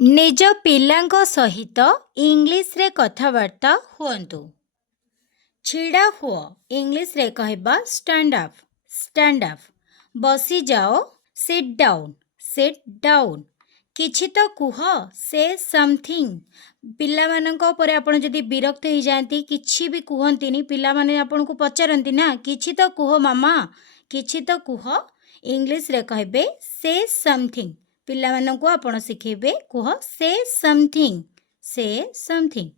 निज पिलांको सहित इंग्लिश रे कथबार्ता हुअन्तु। छिड़ा हुओ इंग्लिश रे कहबा स्टैंड अप स्टैंड अप। बसी जाओ सिट डाउन सिट डाउन। किछि तो कुह से समथिंग। पिला मानंको परे आपण जदि विरक्त हो जाती किछि भी कुहंतिनी पिला माने आपनको पचारंती ना किछि तो कुह मामा किछि तो कुह इंग्लिश रे कहबे से समथिंग। पिला मानंको आपण सिखेबे कुह से समथिंग से समथिंग।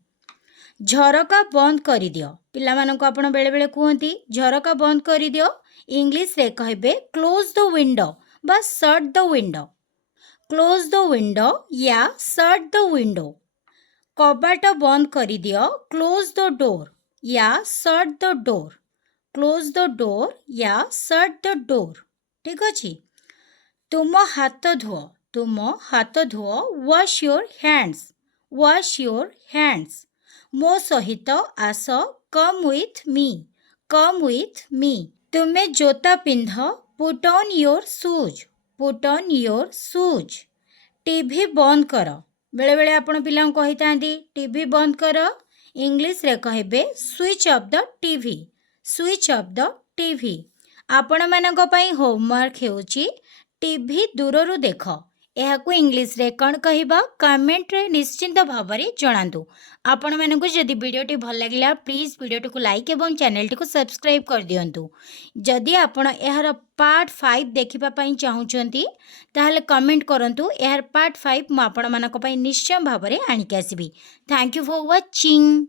झरका बंद करि दियो पिला मानंको आपण बेले बेले कहंती झरका बंद करि दियो इंग्लिश रे कहबे क्लोज द विंडो बा shut the window. Close the window या शट द विंडो। कबाट बंद करि दियो क्लोज द डोर या shut the door. Close the door या शट द डोर। ठीक अछि। तुम हाथ धुओ wash your hands wash your hands. मो सहित आस कम विथ मी। तुमे जोता पिंध put on your shoes put on your shoes. TV बंद कर बेले बेले आपण पिला कही टीवी बंद कर इंग्लिश रे कहबे switch off the TV switch off the TV. आपण मानक पई होमवर्क हेउची टीवी दूररू देख। एहाकू इंग्लिश रे कौन कहिबा कमेंट रे निश्चिंत भाव में जणातु। आपण मानकू जदि वीडियोटी भल लगिला प्लीज वीडियोटी को लाइक एवं चैनल को सब्सक्राइब कर दियंतु। जदि आपण एहार पार्ट 5 देखिबा पई चाहुचंती ताहले कमेंट करंतु। एहार पार्ट 5 मु आपण मानक पई निश्चय भाव में आनिक आसीबी। Thank you for watching.